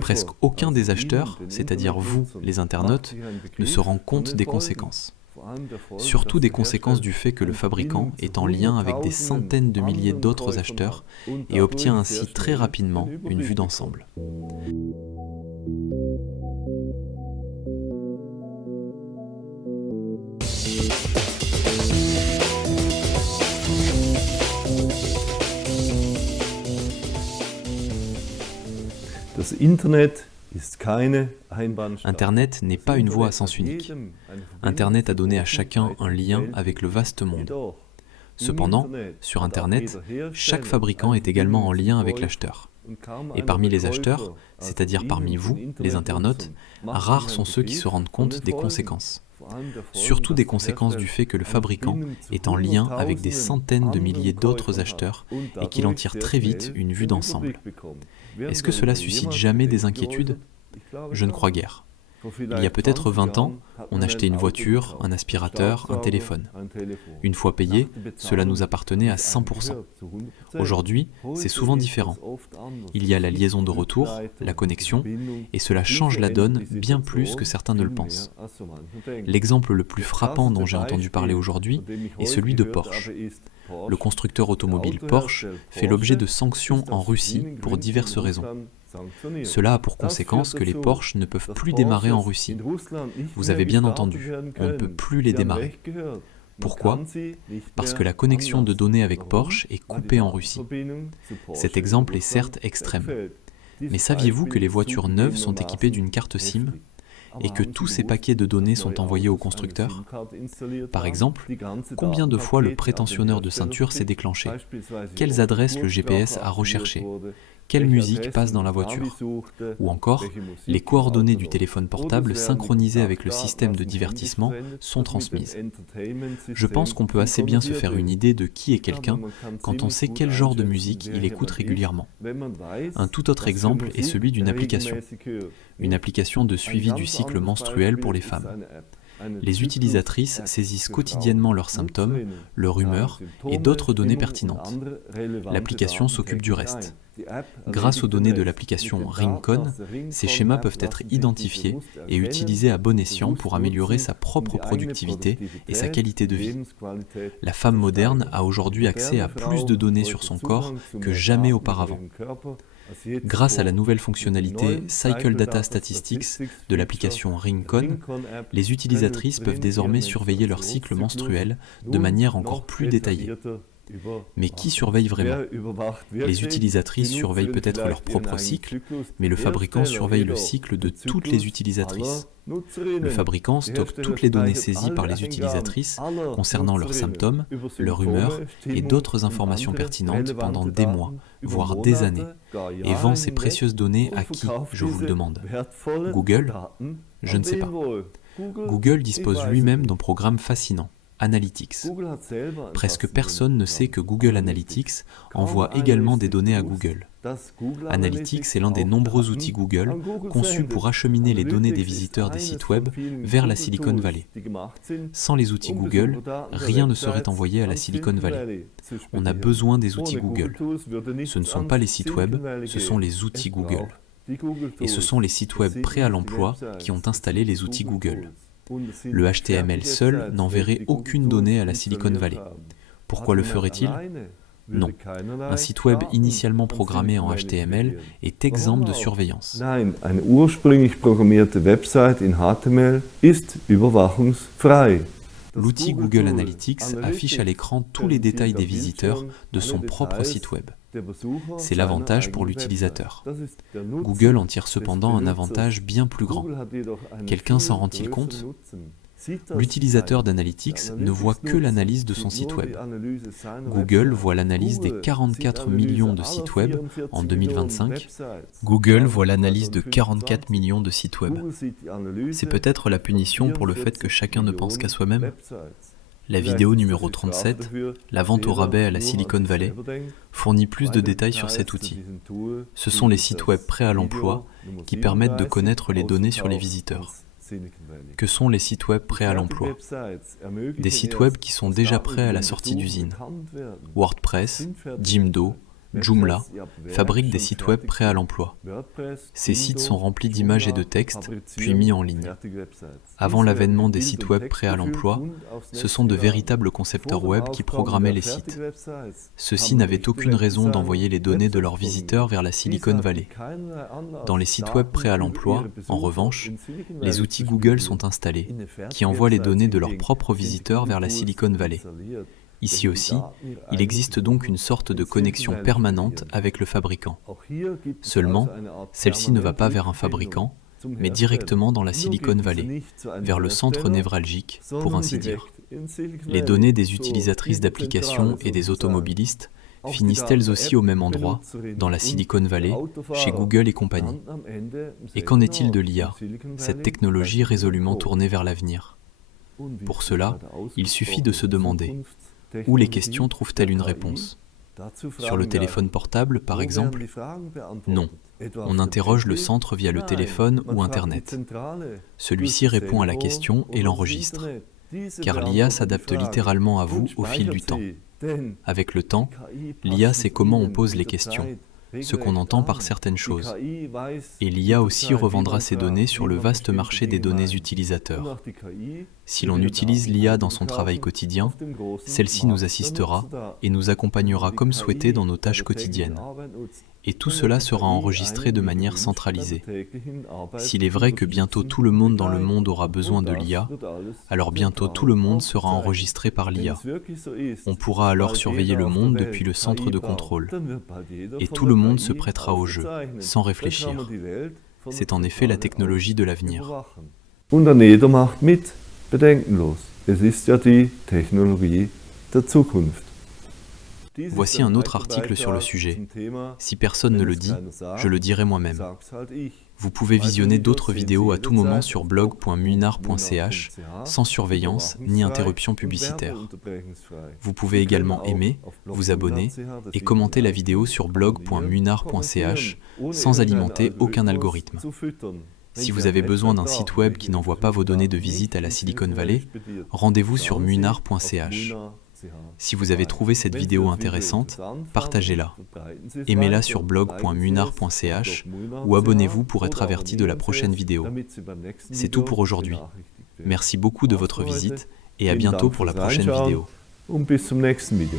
Presque aucun des acheteurs, c'est-à-dire vous, les internautes, ne se rend compte des conséquences. Surtout des conséquences du fait que le fabricant est en lien avec des centaines de milliers d'autres acheteurs et obtient ainsi très rapidement une vue d'ensemble. Internet n'est pas une voie à sens unique. Internet a donné à chacun un lien avec le vaste monde. Cependant, sur Internet, chaque fabricant est également en lien avec l'acheteur. Et parmi les acheteurs, c'est-à-dire parmi vous, les internautes, rares sont ceux qui se rendent compte des conséquences. Surtout des conséquences du fait que le fabricant est en lien avec des centaines de milliers d'autres acheteurs et qu'il en tire très vite une vue d'ensemble. Est-ce que cela suscite jamais des inquiétudes ? Je ne crois guère. Il y a peut-être 20 ans, on achetait une voiture, un aspirateur, un téléphone. Une fois payé, cela nous appartenait à 100%. Aujourd'hui, c'est souvent différent. Il y a la liaison de retour, la connexion, et cela change la donne bien plus que certains ne le pensent. L'exemple le plus frappant dont j'ai entendu parler aujourd'hui est celui de Porsche. Le constructeur automobile Porsche fait l'objet de sanctions en Russie pour diverses raisons. Cela a pour conséquence que les Porsche ne peuvent plus démarrer en Russie. Vous avez bien entendu, on ne peut plus les démarrer. Pourquoi ? Parce que la connexion de données avec Porsche est coupée en Russie. Cet exemple est certes extrême. Mais saviez-vous que les voitures neuves sont équipées d'une carte SIM et que tous ces paquets de données sont envoyés au constructeur ? Par exemple, combien de fois le prétentionneur de ceinture s'est déclenché ? Quelles adresses le GPS a recherchées ? Quelle musique passe dans la voiture ? Ou encore, les coordonnées du téléphone portable synchronisées avec le système de divertissement sont transmises. Je pense qu'on peut assez bien se faire une idée de qui est quelqu'un quand on sait quel genre de musique il écoute régulièrement. Un tout autre exemple est celui d'une application. Une application de suivi du cycle menstruel pour les femmes. Les utilisatrices saisissent quotidiennement leurs symptômes, leurs humeurs et d'autres données pertinentes. L'application s'occupe du reste. Grâce aux données de l'application Rincon, ces schémas peuvent être identifiés et utilisés à bon escient pour améliorer sa propre productivité et sa qualité de vie. La femme moderne a aujourd'hui accès à plus de données sur son corps que jamais auparavant. Grâce à la nouvelle fonctionnalité Cycle Data Statistics de l'application Rincon, les utilisatrices peuvent désormais surveiller leur cycle menstruel de manière encore plus détaillée. Mais qui surveille vraiment ? Les utilisatrices surveillent peut-être leur propre cycle, mais le fabricant surveille le cycle de toutes les utilisatrices. Le fabricant stocke toutes les données saisies par les utilisatrices concernant leurs symptômes, leur humeur et d'autres informations pertinentes pendant des mois, voire des années, et vend ces précieuses données à qui, je vous le demande ? Google ? Je ne sais pas. Google dispose lui-même d'un programme fascinant. Analytics. Presque personne ne sait que Google Analytics envoie également des données à Google. Analytics est l'un des nombreux outils Google conçus pour acheminer les données des visiteurs des sites web vers la Silicon Valley. Sans les outils Google, rien ne serait envoyé à la Silicon Valley. On a besoin des outils Google. Ce ne sont pas les sites web, ce sont les outils Google. Et ce sont les sites web prêts à l'emploi qui ont installé les outils Google. Le HTML seul n'enverrait aucune donnée à la Silicon Valley. Pourquoi le ferait-il ? Non. Un site web initialement programmé en HTML est exempt de surveillance. Nein, eine ursprünglich programmierte Website in HTML ist überwachungsfrei. L'outil Google Analytics affiche à l'écran tous les détails des visiteurs de son propre site web. C'est l'avantage pour l'utilisateur. Google en tire cependant un avantage bien plus grand. Quelqu'un s'en rend-il compte ? L'utilisateur d'Analytics ne voit que l'analyse de son site web. Google voit l'analyse des 44 millions de sites web en 2025. Google voit l'analyse de 44 millions de sites web. C'est peut-être la punition pour le fait que chacun ne pense qu'à soi-même. La vidéo numéro 37, la vente au rabais à la Silicon Valley, fournit plus de détails sur cet outil. Ce sont les sites web prêts à l'emploi qui permettent de connaître les données sur les visiteurs. Que sont les sites web prêts à l'emploi ? Des sites web qui sont déjà prêts à la sortie d'usine. WordPress, Jimdo, Joomla, fabrique des sites web prêts à l'emploi. Ces sites sont remplis d'images et de textes, puis mis en ligne. Avant l'avènement des sites web prêts à l'emploi, ce sont de véritables concepteurs web qui programmaient les sites. Ceux-ci n'avaient aucune raison d'envoyer les données de leurs visiteurs vers la Silicon Valley. Dans les sites web prêts à l'emploi, en revanche, les outils Google sont installés, qui envoient les données de leurs propres visiteurs vers la Silicon Valley. Ici aussi, il existe donc une sorte de connexion permanente avec le fabricant. Seulement, celle-ci ne va pas vers un fabricant, mais directement dans la Silicon Valley, vers le centre névralgique, pour ainsi dire. Les données des utilisatrices d'applications et des automobilistes finissent elles aussi au même endroit, dans la Silicon Valley, chez Google et compagnie. Et qu'en est-il de l'IA, cette technologie résolument tournée vers l'avenir? Pour cela, il suffit de se demander, où les questions trouvent-elles une réponse? Sur le téléphone portable, par exemple? Non. On interroge le centre via le téléphone ou Internet. Celui-ci répond à la question et l'enregistre. Car l'IA s'adapte littéralement à vous au fil du temps. Avec le temps, l'IA sait comment on pose les questions, ce qu'on entend par certaines choses. Et l'IA aussi revendra ses données sur le vaste marché des données utilisateurs. Si l'on utilise l'IA dans son travail quotidien, celle-ci nous assistera et nous accompagnera comme souhaité dans nos tâches quotidiennes. Et tout cela sera enregistré de manière centralisée. S'il est vrai que bientôt tout le monde dans le monde aura besoin de l'IA, alors bientôt tout le monde sera enregistré par l'IA. On pourra alors surveiller le monde depuis le centre de contrôle. Et tout le monde se prêtera au jeu, sans réfléchir. C'est en effet la technologie de l'avenir. Und dann jeder macht mit, bedenkenlos. Es ist ja die Technologie der Zukunft. Voici un autre article sur le sujet. Si personne ne le dit, je le dirai moi-même. Vous pouvez visionner d'autres vidéos à tout moment sur blog.munar.ch, sans surveillance ni interruption publicitaire. Vous pouvez également aimer, vous abonner et commenter la vidéo sur blog.munar.ch sans alimenter aucun algorithme. Si vous avez besoin d'un site web qui n'envoie pas vos données de visite à la Silicon Valley, rendez-vous sur munar.ch. Si vous avez trouvé cette vidéo intéressante, partagez-la. Aimez-la sur blog.munar.ch ou abonnez-vous pour être averti de la prochaine vidéo. C'est tout pour aujourd'hui. Merci beaucoup de votre visite et à bientôt pour la prochaine vidéo. Und bis zum nächsten Video.